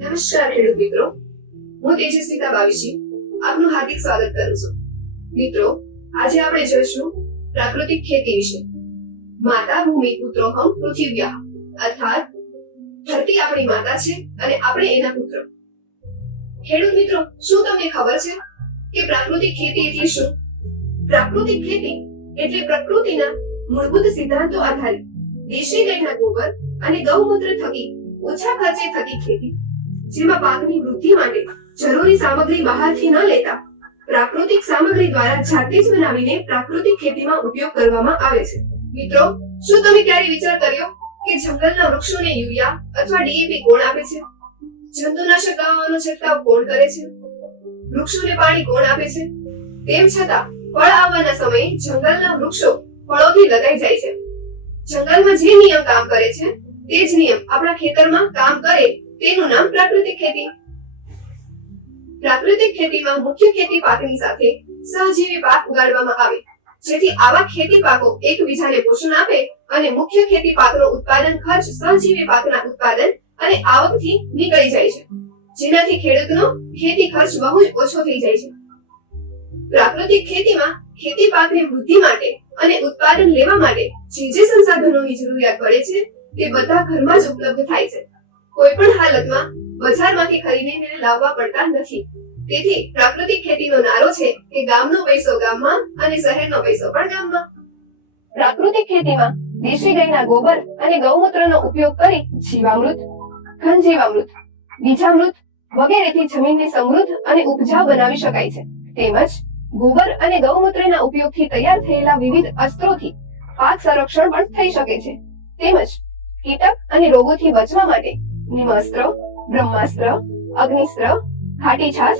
નમસ્કાર ખેડૂત મિત્રો, હું તેજસ્વીતા બાવીશી આપનું હાર્દિક સ્વાગત કરું છું. મિત્રો, આજે આપણે જોઈશું પ્રાકૃતિક ખેતી વિશે. માતા ભૂમિ પુત્રો હમ પૃથિવ્યા, અર્થાત ધરતી આપણી માતા છે અને આપણે એના પુત્ર. ખેડૂત મિત્રો, શું તમને ખબર છે કે પ્રાકૃતિક ખેતી એટલે શું? પ્રાકૃતિક ખેતી એટલે પ્રકૃતિના મૂળભૂત સિદ્ધાંતો આધારિત દેશી ગાયના ગોબર અને ગૌમૂત્ર થકી ઓછા ખર્ચે થતી ખેતી, જેમાં પાકની વૃદ્ધિ માટે જરૂરી સામગ્રી બહારથી ન લેતા પ્રાકૃતિક સામગ્રી દ્વારા જાતે જ બનાવીને પ્રાકૃતિક ખેતીમાં ઉપયોગ કરવામાં આવે છે. મિત્રો, શું તમે ક્યારે વિચાર કર્યો કે જંગલના વૃક્ષોને યુરિયા અથવા ડીએપી કોણ આપે છે? જંતુનાશક દવાઓનો છંટકાવ કોણ કરે છે? વૃક્ષોને પાણી કોણ આપે છે? તેમ છતાં ફળ આવવાના સમયે જંગલના વૃક્ષો ફળોથી લદાઈ જાય છે. જંગલમાં જે નિયમ કામ કરે છે તે જ નિયમ આપણા ખેતરમાં કામ કરે તેનું નામ પ્રાકૃતિક ખેતી. પ્રાકૃતિક ખેતીમાં મુખ્ય ખેતી પાકની સાથે સહજીવી પાક ઉગાડવામાં આવે, જેથી આવા ખેતી પાકો એકબીજાને પોષણ આપે અને મુખ્ય ખેતી પાકનો ઉત્પાદન ખર્ચ સહજીવી પાકના ઉત્પાદન અને આવકથી નીકળી જાય છે, જેનાથી ખેડૂતનો ખેતી ખર્ચ બહુ જ ઓછો થઈ જાય છે. પ્રાકૃતિક ખેતીમાં ખેતી પાકની વૃદ્ધિ માટે અને ઉત્પાદન લેવા માટે જે સંસાધનોની જરૂરિયાત પડે છે તે બધા ઘરમાં જ ઉપલબ્ધ થાય છે. કોઈ પણ હાલતમાં બજારમાંથી ખરીદીને લાવવા પડતા નથી. તેથી પ્રાકૃતિક ખેતીનો નારો છે કે ગામનો પૈસો ગામમાં અને શહેરનો પૈસો પણ ગામમાં. પ્રાકૃતિક ખેતીમાં દેશી ગાયના ગોબર અને ગૌમૂત્રનો ઉપયોગ કરી જીવામૃત, ઘનજીવામૃત, બીજામૃત વગેરેથી જમીનને સમૃદ્ધ અને ઉપજાઉ બનાવી શકાય છે. તેમજ ગોબર અને ગૌમૂત્રના ઉપયોગથી તૈયાર થયેલા વિવિધ અસ્ત્રોથી પાક સંરક્ષણ પણ થઈ શકે છે. તેમજ કીટક અને રોગોથી બચવા માટે નિમાસ્ત્ર, બ્રહ્માસ્ત્ર, અગ્નિસ્ત્ર, ખાટી છાસ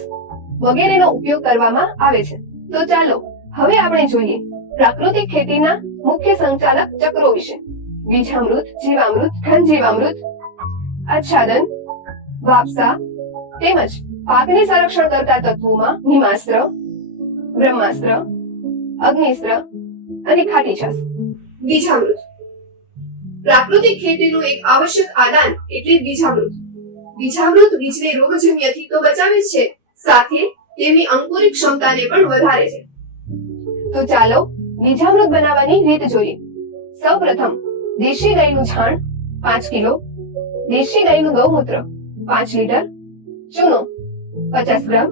વગેરેનો ઉપયોગ કરવામાં આવે છે. તો ચાલો હવે આપણે જોઈએ પ્રાકૃતિક ખેતીના મુખ્ય સંચાલક ચક્રો વિશે. બીજામૃત, જીવામૃત, ઘનજીવામૃત, આચ્છાદન, વાપસા તેમજ પાકને સંરક્ષણ કરતા તત્વોમાં નિમાસ્ત્ર, બ્રહ્માસ્ત્ર, અગ્નિસ્ત્ર અને ખાટી છાસ. બીજામૃત પ્રાકૃતિક ખેતીનું એક આવશ્યક આદાન એટલે બીજામૃત. બીજામૃત બીજને રોગજન્યથી તો બચાવે જ છે, સાથે તેમની અંકુરિત ક્ષમતાને પણ વધારે છે. તો ચાલો બીજામૃત બનાવવાની રીત જોઈએ. સૌપ્રથમ દેશી ગાયનું છાણ 5 કિલો, દેશી ગાયનું ગૌમૂત્ર 5 લીટર, ચૂનો 50 ગ્રામ,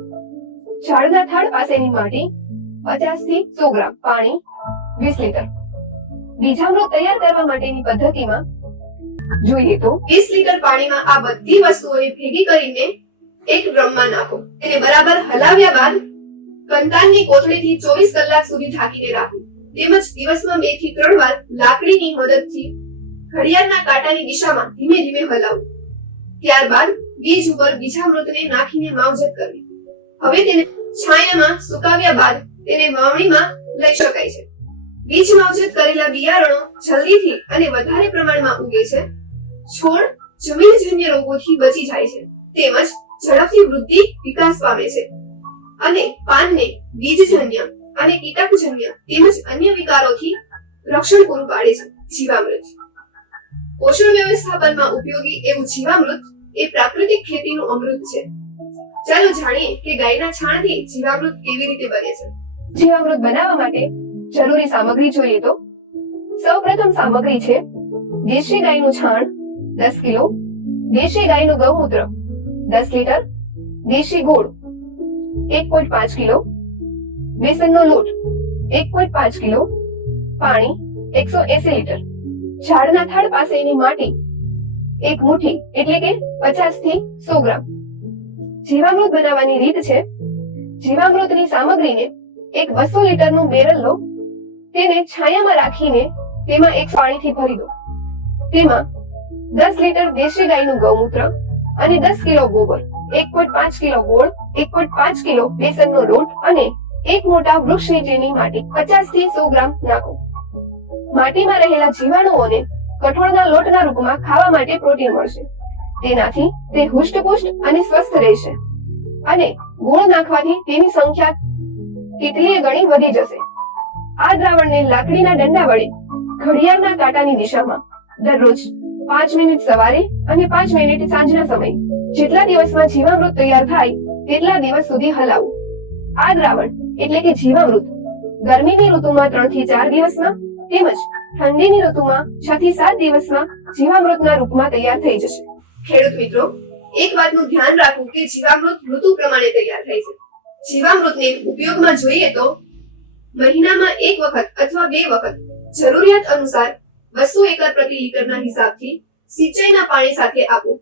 ઝાડના થાળ પાસેની માટી 50 થી 100 ગ્રામ, પાણી 20 લીટર. બીજામૃત તૈયાર કરવા માટેની પદ્ધતિમાં જોઈએ તો 20 લીટર પાણીમાં આ બધી વસ્તુઓને ભેગી કરીને એક ડ્રમમાં નાખો. તેને બરાબર હલાવ્યા બાદ કંતાનની કોથળીથી 24 કલાક સુધી ઢાંકીને રાખો. તેમજ દિવસમાં 2 થી 3 વાર લાકડીની મદદથી ઘડિયાળના કાંટાની દિશામાં ધીમે ધીમે હલાવો. ત્યારબાદ બીજ ઉપર બીજામૃતને નાખીને માવજત કરવી. હવે તેને છાયામાં સુકાવ્યા બાદ તેને વાવણીમાં લઈ શકાય છે. બીજ માવજત કરેલા બિયારણો જલ્દીથી અને વધારે પ્રમાણમાં ઉગે છે. છોડ જમીનજન્ય રોગોથી બચી જાય છે, તેમજ ઝડપથી વૃદ્ધિ વિકાસ પામે છે અને પાનને બીજજન્ય અને કીટકજન્ય તેમજ અન્ય વિકારોથી રક્ષણ પૂરું પાડે છે. જીવામૃત પોષણ વ્યવસ્થાપનમાં ઉપયોગી એવું જીવામૃત એ પ્રાકૃતિક ખેતીનું અમૃત છે. ચાલો જાણીએ કે ગાયના છાણથી જીવામૃત કેવી રીતે બને છે. જીવામૃત બનાવવા માટે જરૂરી સામગ્રી જોઈએ તો સૌપ્રથમ સામગ્રી છે દેશી ગાયનું છાણ 10 કિલો, દેશી ગાયનું ગૌમૂત્ર 10 લીટર, દેશી ગોળ 1.5 કિલો, બેસનનો લોટ 1.5 કિલો, પાણી 180 લીટર, ઝાડના થાળ પાસેની માટી 1 મુઠ્ઠી એટલે કે 50 થી 100 ગ્રામ. જીવામૃત બનાવવાની રીત છે જીવામૃતની સામગ્રીને એક 200 લીટરનું બેરલ લો. તેને છાયામાં રાખીને તેમાં એક પાણીથી ભરી દો. તેમાં 10 લીટર દેશી ગાયનું ગૌમૂત્ર અને 10 કિલો ગોબર, 1.5 કિલો ગોળ, 1.5 કિલો બેસનનો લોટ અને એક મોટા વૃક્ષ નીચેની માટી 50 થી 100 ગ્રામ નાખો. માટીમાં રહેલા જીવાણુઓને કઠોળના લોટના રૂપમાં ખાવા માટે પ્રોટીન મળશે. તેનાથી તે હુષ્ટપુષ્ટ અને સ્વસ્થ રહેશે અને ગોળ નાખવાથી તેની સંખ્યા કેટલીય ગણી વધી જશે. આ દ્રાવણને લાકડીના દંડા વડે ઘડિયાળના કાંટાની દિશામાં દરરોજ 5 મિનિટ સવારે અને 5 મિનિટ સાંજના સમયે જેટલા દિવસમાં જીવામૃત તૈયાર થાય તેટલા દિવસ સુધી હલાવવું. આ દ્રાવણ એટલે કે જીવામૃત ગરમીની ઋતુમાં 3 થી 4 દિવસમાં તેમજ ઠંડીની ઋતુમાં 6 થી 7 દિવસમાં જીવામૃતના રૂપમાં તૈયાર થઈ જશે. ખેડૂત મિત્રો, એક વાતનું ધ્યાન રાખવું કે જીવામૃત ઋતુ પ્રમાણે તૈયાર થાય છે. જીવામૃતને ઉપયોગમાં જોઈએ તો મહિનામાં 1 વખત અથવા 2 વખત જરૂરિયાત અનુસાર 200 એકર પ્રતિ લીટરના હિસાબથી સિંચાઈના પાણી સાથે આપવું.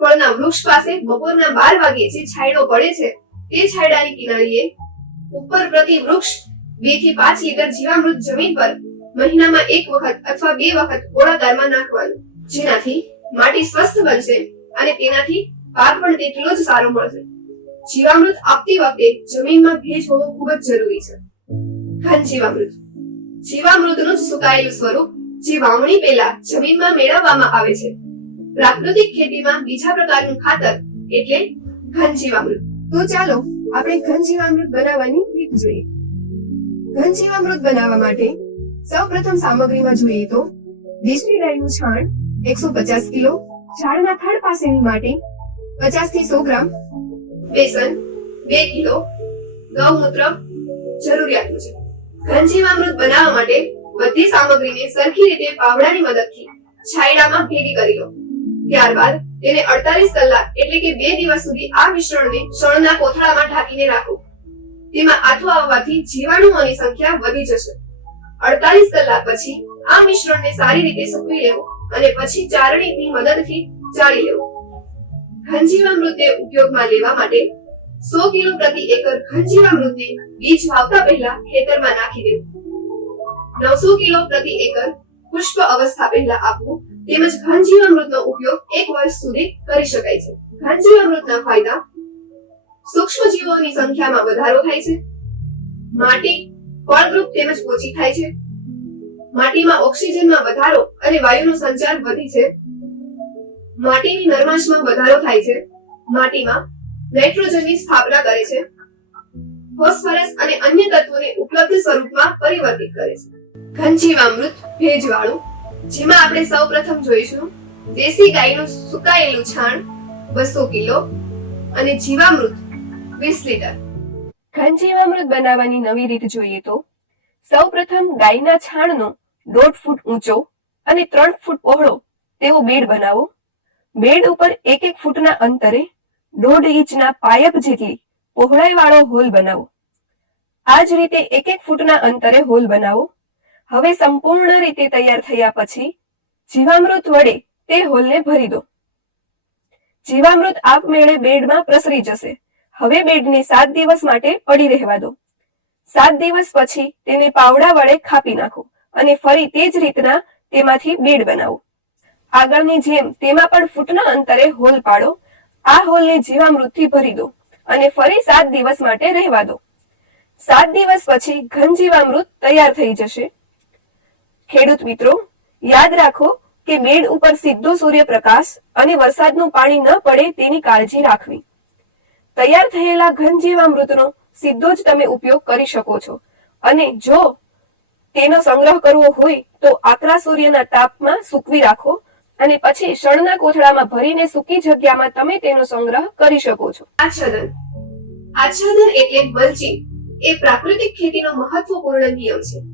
ફળના વૃક્ષ પાસે બપોરના 12 વાગે જે છાંયડો પડે છે તે છાંયડાની કિનારીએ ઉપર પ્રતિ વૃક્ષ 2 થી 5 લીટર જીવામૃત જમીન પર મહિનામાં 1 વખત અથવા 2 વખત ગોળાકારમાં નાખવાનું, જેનાથી માટી સ્વસ્થ બનશે અને તેનાથી પાક પણ તેટલો જ સારો મળશે. જીવામૃત આપતી વખતે જમીનમાં ભેજ હોવો ખૂબ જ જરૂરી છે. ઘન જીવામૃત જીવામૃતનું જ સુકાયેલું સ્વરૂપ જે વાવણી પહેલા જમીનમાં મેળવવામાં આવે છે. પ્રાકૃતિક ખેતીમાં બીજા પ્રકારનું ખાતર એટલે ઘન જીવામૃત. તો ચાલો આપણે ઘન જીવામૃત બનાવવાની રીત જોઈએ. ઘન જીવામૃત બનાવવા માટે સૌપ્રથમ સામગ્રીમાં જોઈએ તો દેશી ગાયનું છાણ 150 કિલો, ઝાડના થડ પાસેની માટી 50 થી 100 ગ્રામ, બેસન 2 કિલો, ગૌમૂત્ર જરૂરિયાત મુજબ. ઘન જીવામૃત બનાવવા માટે બધી સામગ્રીને સરખી રીતે પાવડાની મદદથી છાંયડામાં ભેગી કરી લો. ત્યારબાદ તેને 48 કલાક એટલે કે 2 દિવસ સુધી આ મિશ્રણને શણના કોથળામાં ઢાંકીને રાખો. તેમાં આથો આવવાથી જીવાણુઓની સંખ્યા વધી જશે. 48 કલાક પછી આ મિશ્રણને સારી રીતે સૂકવી લેવું અને પછી ચારણીની મદદથી ચાળી લેવું. ઘન જીવામૃતને ઉપયોગમાં લેવા માટે 100 કિલો પ્રતિ એકર ઘન જીવામૃતને બીજ વાવતા પહેલા ખેતરમાં નાખી દેવું. 900 કિલો પ્રતિ એકર પુષ્પ અવસ્થા પહેલા આપવું. તેમજ ઘન જીવામૃતનો ઉપયોગ 1 વર્ષ સુધી કરી શકાય છે. ઘન જીવામૃતના ફાયદા: સૂક્ષ્મ જીવોની સંખ્યામાં વધારો થાય છે, માટી ફળદ્રુપ તેમજ ઓછી થાય છે, માટીમાં ઓક્સિજનમાં વધારો અને વાયુનો સંચાર વધી છે, માટીની નરમાશમાં વધારો થાય છે, માટીમાં નાઇટ્રોજનની સ્થાપના કરે છે, ફોસ્ફરસ અને અન્ય તત્વોને ઉપલબ્ધ સ્વરૂપમાં પરિવર્તિત કરે છે. ઘન જીવામૃત ભેજવાળું, જેમાં આપણે સૌપ્રથમ જોઈશું દેશી ગાયનું સુકાયેલું છાણ 200 કિલો અને જીવામૃત 20 લીટર. ઘન જીવામૃત બનાવવાની નવી રીત જોઈએ તો સૌપ્રથમ ગાયના છાણનો 1.5 ફૂટ ઊંચો અને 3 ફૂટ પહોળો તેવો બેડ બનાવો. બેડ ઉપર 1-1 ફૂટના અંતરે 1.5 ઇંચના પાયપ જેટલી પહોળાઈવાળો હોલ બનાવો. આ જ રીતે 1-1 ફૂટના અંતરે હોલ બનાવો. હવે સંપૂર્ણ રીતે તૈયાર થયા પછી જીવામૃત વડે તે હોલને ભરી દો. જીવામૃત આપમેળે બેડમાં પ્રસરી જશે. હવે બેડને 7 દિવસ માટે પડી રહેવા દો. 7 દિવસ પછી તેને પાવડા વડે ખાપી નાખો અને ફરી તે જ રીતના તેમાંથી બેડ બનાવો. આગળની જેમ તેમાં પણ ફૂટના અંતરે હોલ પાડો. આ હોલને જીવામૃતથી ભરી દો અને ફરી 7 દિવસ માટે રહેવા દો. 7 દિવસ પછી ઘન જીવામૃત તૈયાર થઈ જશે. ખેડૂત મિત્રો, યાદ રાખો કે બેડ ઉપર સીધો સૂર્યપ્રકાશ અને વરસાદનું પાણી ન પડે તેની કાળજી રાખવી. તૈયાર થયેલા ઘન જીવામૃતનો સીધો જ તમે ઉપયોગ કરી શકો છો અને જો તેનો સંગ્રહ કરવો હોય તો આકરા સૂર્યના તાપમાં સૂકવી રાખો અને પછી શણના કોથળામાં ભરીને સૂકી જગ્યામાં તમે તેનો સંગ્રહ કરી શકો છો. આચ્છાદન એટલે મલ્ચિંગ એ પ્રાકૃતિક ખેતીનો મહત્વપૂર્ણ નિયમ છે.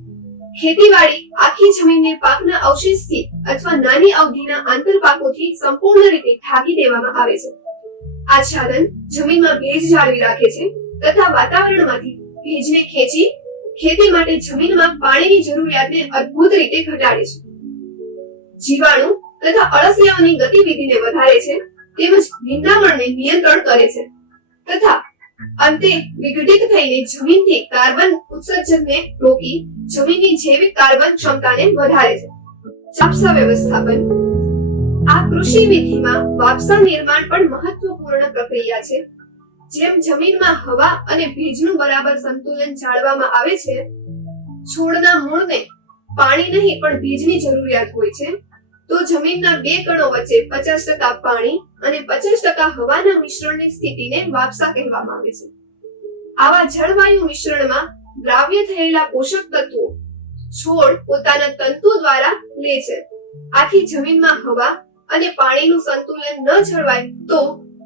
ખેતીવાડી આખી જમીનને પાકના અવશેષથી અથવા નાની અવધિના આંતરપાકોથી સંપૂર્ણ રીતે ઢાંકી દેવામાં આવે છે. આચ્છાદન જમીનમાં ભેજ જાળવી રાખે છે તથા વાતાવરણમાંથી ભેજને ખેંચી ખેતી માટે જમીનમાં પાણીની જરૂરિયાતને અદ્ભુત રીતે ઘટાડે છે. જીવાણુ તથા અળસિયાઓની ગતિવિધિને વધારે છે તેમજ નિંદામણને નિયંત્રણ કરે છે તથા અંતે વિઘટિત થઈને જમીનથી કાર્બન ઉત્સર્જનને રોકી જમીનની જૈવિક કાર્બન ક્ષમતાને વધારે છે. ચાપસા વ્યવસ્થાપન. આ કૃષિ વિધિમાં વાપસા નિર્માણ પણ મહત્વપૂર્ણ પ્રક્રિયા છે. જેમ જમીનમાં હવા અને ભેજનું બરાબર સંતુલન જાળવવામાં આવે છે, છોડના મૂળને પાણી નહીં પણ ભેજની જરૂરિયાત હોય છે, તો જમીનના બે કણો વચ્ચે 50% પાણી અને 50% હવાના મિશ્રણની સ્થિતિને વાપસા કહેવામાં આવે છે. આવા જળવાયુ મિશ્રણમાં દ્રાવ્ય થયેલા પોષક તત્વો છોડ પોતાના તંતુ દ્વારા લે છે. આથી જમીનમાં હવા અને પાણીનું સંતુલન ન જળવાય તો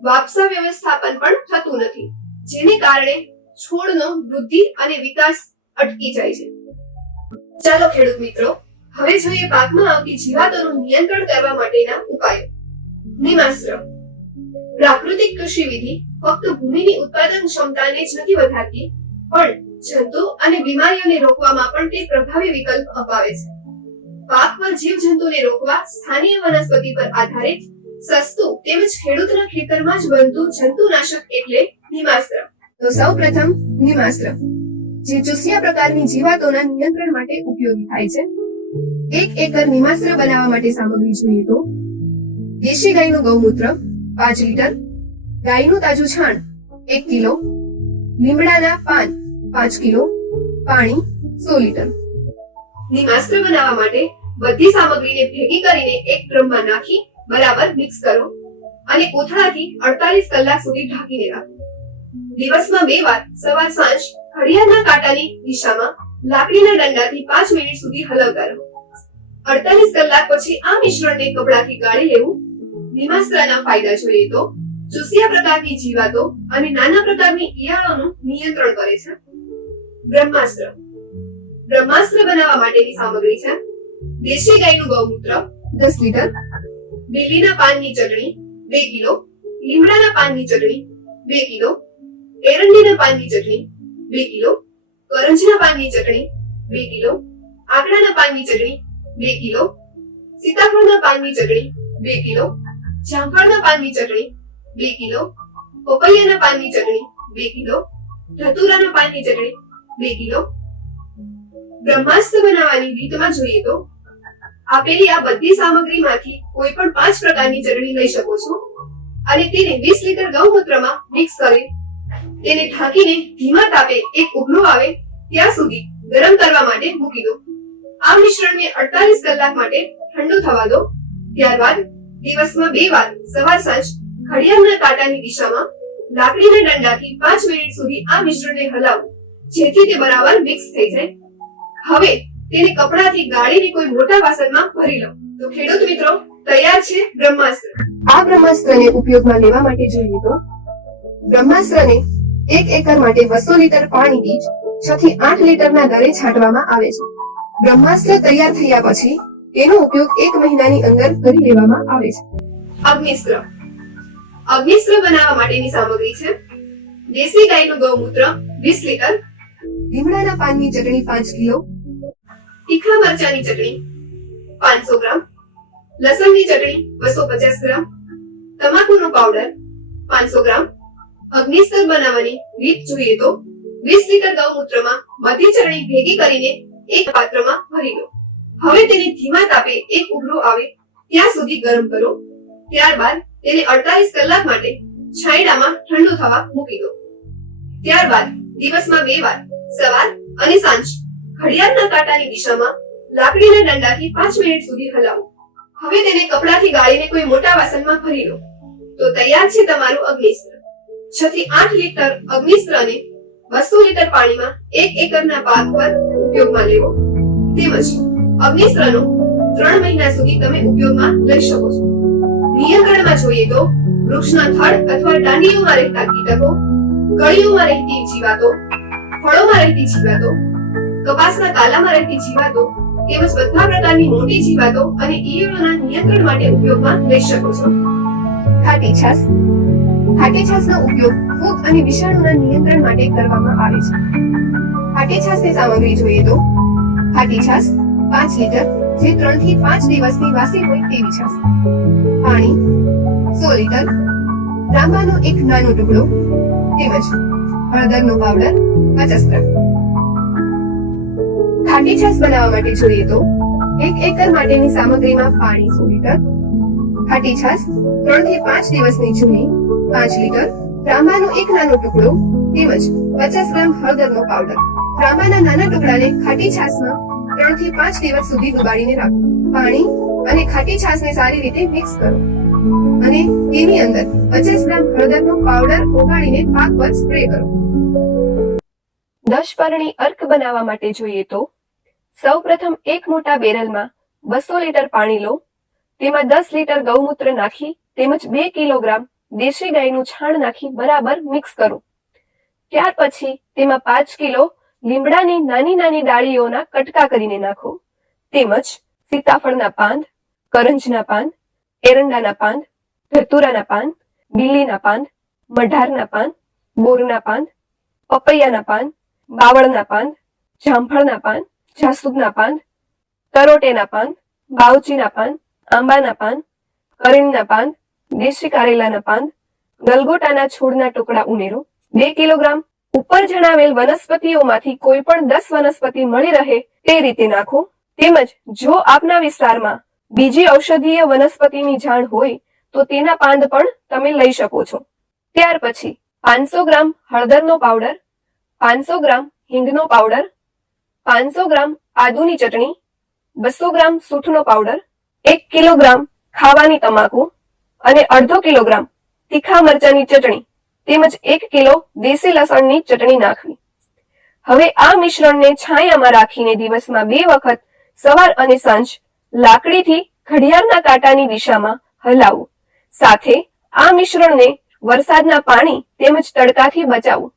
વાપસા વ્યવસ્થાપન પણ થતું નથી, જેને કારણે છોડનો વૃદ્ધિ અને વિકાસ અટકી જાય છે. ચાલો ખેડૂત મિત્રો, હવે જોઈએ પાકમાં આવતી જીવાતોનું નિયંત્રણ કરવા માટેના ઉપાયો. નિમાસ્ત્ર. પ્રાકૃતિક કૃષિ વિધિ ફક્ત ભૂમિની ઉત્પાદન ક્ષમતાને જ નથી વધારતી, પણ જંતુ અને બીમારીઓને રોકવામાં પણ તે પ્રભાવી વિકલ્પ અપાવે છે. પાક પર જીવજંતુને રોકવા સ્થાનિય વનસ્પતિ પર આધારિત સસ્તું તેમજ ખેડૂતના ખેતરમાં જ બનતું જંતુનાશક એટલે નિમાસ્ત્ર. તો સૌપ્રથમ નિમાસ્ત્ર, જે ચૂસિયા પ્રકારની જીવાતોના નિયંત્રણ માટે ઉપયોગી થાય છે. 1 એકર નિમાસ્ત્ર બનાવવા માટે સામગ્રી જોઈએ તો દેશી ગાયનું ગૌમૂત્ર 5 લીટર, ગાયનું તાજું છાણ 1 કિલો, લીમડાના પાન 5 કિલો, પાણી 100 લીટર. નિમાસ્ત્ર બનાવવા માટે બધી સામગ્રીને ભેગી કરીને એક ડ્રમમાં નાખી બરાબર મિક્સ કરો અને કોથળાથી 48 કલાક સુધી ઢાંકીને રાખો. દિવસમાં 2 વાર સવાર સાંજ ઘડિયાળના કાંટાની દિશામાં લાકડીના દંડાથી 5 મિનિટ સુધી હલાવતા રહો. 48 કલાક પછી આ મિશ્રણને કપડાથી ગાળી લેવું. નિમાસ્ત્રના ફાયદા જોઈએ તો ચૂસિયા પ્રકારની જીવાતો અને નાના પ્રકારની ઈયળોનું નિયંત્રણ કરે છે. બ્રહ્માસ્ત્ર. બ્રહ્માસ્ત્ર બનાવવા માટેની સામગ્રી છે દેશી ગાયનું ગૌમૂત્ર 10 લીટર, બીલીના પાનની ચટણી 2 કિલો, લીમડાના પાનની ચટણી 2 કિલો, એરંડીના પાનની ચટણી 2 કિલો, કરંજના પાનની ચટણી 2 કિલો, આંકડાના પાનની ચટણી 2 કિલો, સીતાફળના પાનની ચટણી 2 કિલો, જામફળના પાનની ચટણી 2 કિલો, પપૈયાના પાનની ચટણી 2 કિલો, ધતુરાના પાનની ચટણી 2 કિલો. બ્રહ્માસ્ત્ર બનાવવાની રીતમાં જોઈએ તો આપેલી આ બધી સામગ્રીમાંથી કોઈ પણ 5 પ્રકારની ચટણી લઈ શકો છો અને તેને 20 લીટર ગૌમૂત્રમાં મિક્સ કરી તેને ઢાંકીને ધીમા તાપે એક ઉભરો આવે ત્યાં સુધી ગરમ કરવા માટે મૂકી દો. આ મિશ્રણને 48 કલાક માટે ઠંડુ થવા દો. ત્યારબાદ દિવસમાં 2 વાર સવાર સાંજ ઘડિયાળના કાંટાની દિશામાં લાકડીના દંડાથી 5 મિનિટ સુધી આ મિશ્રણને હલાવો, જેથી તે બરાબર મિક્સ થઈ જાય. હવે તેને કપડાથી ગાળીને કોઈ મોટા વાસણમાં ભરી લો. તો ખેડૂત મિત્રો, તૈયાર છે બ્રહ્માસ્ત્ર. આ બ્રહ્માસ્ત્રને ઉપયોગમાં લેવા માટે જોઈએ તો બ્રહ્માસ્ત્રને 1 એકર માટે 200 લીટર પાણી દીઠ 6 થી 8 લીટરના દરે છાંટવામાં આવે છે. બ્રહ્માસ્ત્ર તૈયાર થયા પછી તેનો ઉપયોગ 1 મહિનાની અંદર કરી લેવામાં આવે છે. અગ્નિસ્ત્ર. અગ્નિસ્ત્ર બનાવવા માટેની સામગ્રી છે દેશી ગાયનું ગૌમૂત્ર 20 લીટર, લીમડાના પાનની ચટણી 5 કિલો, તીખા મરચાની ચટણી 500 ગ્રામ, લસણની ચટણી 250 ગ્રામ, તમાકુનો પાવડર 500 ગ્રામ. અગ્નિસ્ત્ર બનાવવાની રીત જોઈએ તો 20 લીટર ગૌમૂત્રમાં બધી ચટણી ભેગી કરીને એક પાત્રમાં ભરી લો. હવે તેને ધીમા તાપે એક ઉભરો આવે ત્યાં સુધી ગરમ કરો. ત્યારબાદ તેને 48 કલાક માટે છાંયડામાં ઠંડુ થવા મૂકી દો. ત્યારબાદ દિવસમાં 2 વાર સવાર અને સાંજ ઘડિયાળના કાંટાની દિશામાં લાકડીના દંડાથી 5 મિનિટ સુધી હલાવો. હવે તેને કપડાથી ગાળીને કોઈ મોટા વાસણમાં ભરી લો. તો તૈયાર છે તમારું અગ્નિસ્ત્ર. 6 થી 8 લીટર અગ્નિસ્ત્રને 200 લીટર પાણીમાં 1 એકરના પાક પર ઉપયોગમાં લેવો. તેમજ અગ્નિસ્ત્રનો 3 મહિના સુધી તમે ઉપયોગમાં લઈ શકો છો. નિયંત્રણમાં જોઈએ તો વૃક્ષના થડ અથવા દાંડીઓમાં રહેતા કીટકો, કળીઓમાં રહેતી જીવાતો, ફળોમાં રહેતી જીવાતો, કપાસના કાલામાં રહેતી જીવાતો તેમજ બધા પ્રકારની મોટી જીવાતો અને ઈયળોના નિયંત્રણ માટે ઉપયોગમાં લઈ શકો છો. ખાટી છાશ. ખાટી છાશનો ઉપયોગ ફૂગ અને વિષાણુના નિયંત્રણ માટે કરવામાં આવે છે. ખાટી છાશની સામગ્રી જોઈએ તો ખાટી છાશ 5 લીટર, જે 3 થી 5 દિવસની વાસી હોય તેવી છાશ, પાણી 100 લીટર, તાંબાનો એક નાનો ટુકડો તેમજ હળદરનો પાવડર 50 ગ્રામ. ખાટી છાશ બનાવવા માટે જોઈએ તો 1 એકર માટેની સામગ્રીમાં પાણી 100 લીટર, ખાટી છાશ 3 થી 5 દિવસની જૂની 5 લીટર, તાંબાનો એક નાનો ટુકડો તેમજ 50 ગ્રામ હળદરનો પાવડર. તાંબાના નાના ટુકડાને ખાટી છાશમાં 3 થી 5 દિવસ સુધી ડુબાડીને રાખો. પાણી અને ખાટી છાશને સારી રીતે મિક્સ કરો અને તેની અંદર 50 ગ્રામ હળદરનો પાવડર ઓગાળીને પાક પર સ્પ્રે કરો. 10 પરણી અર્ક બનાવવા માટે જોઈએ તો સૌપ્રથમ એક મોટા બેરલમાં 200 લીટર પાણી લો. તેમાં 10 લીટર ગૌમૂત્ર નાખી તેમજ 2 કિલોગ્રામ દેશી ગાયનું છાણ નાખી બરાબર મિક્સ કરો. ત્યાર પછી તેમાં 5 કિલો લીમડાની નાની નાની ડાળીઓના કટકા કરીને નાખો. તેમજ સીતાફળના પાન, કરંજના પાન, એરંડાના પાન, ધતુરાના પાન, બીલીના પાન, મઢારના પાન, બોરના પાન, પપૈયાના પાન, બાવળના પાન, જામફળના પાન, જાસૂદના પાન, તરોટેના પાન, બાવચીના પાન, આંબાના પાન, કરેણના પાન, દેશી કારેલાના પાન, ગલગોટાના છોડના ટુકડા ઉમેરો. 2 કિલોગ્રામ ઉપર જણાવેલ વનસ્પતિઓમાંથી કોઈ પણ 10 વનસ્પતિ મળી રહે તે રીતે નાખો. તેમજ જો આપના વિસ્તારમાં બીજી ઔષધીય વનસ્પતિની જાણ હોય તો તેના પાંદ પણ તમે લઈ શકો છો. ત્યાર પછી 500 ગ્રામ હળદરનો પાવડર, 500 ગ્રામ હિંગનો પાવડર, 500 ગ્રામ આદુની ચટણી, 200 ગ્રામ સૂંઠનો પાવડર, 1 કિલોગ્રામ ખાવાની તમાકુ અને 1/2 કિલોગ્રામ તીખા મરચાની ચટણી તેમજ 1 કિલો દેશી લસણની ચટણી નાખવી. હવે આ મિશ્રણને છાયામાં રાખીને દિવસમાં 2 વખત સવાર અને સાંજ લાકડીથી ઘડિયાળના કાંટાની દિશામાં હલાવવું. સાથે આ મિશ્રણને વરસાદના પાણી તેમજ તડકાથી બચાવવું.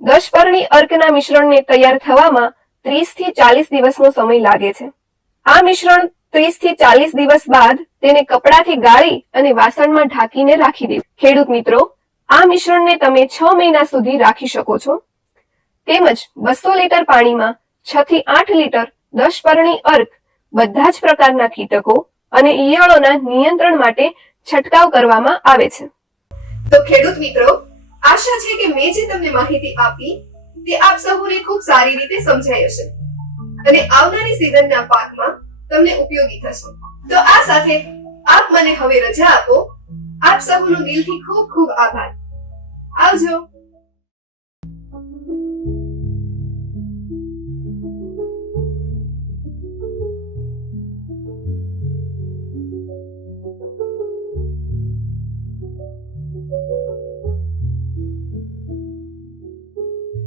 10 પરણી અર્કના મિશ્રણને તૈયાર થવામાં 30 થી 40 દિવસનો સમય લાગે છે. આ મિશ્રણ 30 થી 40 દિવસ બાદ તેને કપડાથી ગાળી અને વાસણમાં ઢાંકીને રાખી દેવું. ખેડૂત મિત્રો, આ મિશ્રણને તમે 6 મહિના સુધી રાખી શકો છો. તેમજ 200 લીટર પાણીમાં 6 થી 8 લીટર 10 પરણી અર્ક બધા જ પ્રકારના કીટકો અને ઈયળોના નિયંત્રણ માટે છંટકાવ કરવામાં આવે છે. તો ખેડૂત મિત્રો, આશા છે કે મેં જે તમને માહિતી આપી તે આપ સૌને ખૂબ સારી રીતે સમજાઈ હશે અને આવનારી સિઝનના પાકમાં તમને ઉપયોગી થશે. તો આ સાથે આપ મને હવે રજા આપો. આપ સૌનો દિલથી ખૂબ ખૂબ આભાર. આવજો.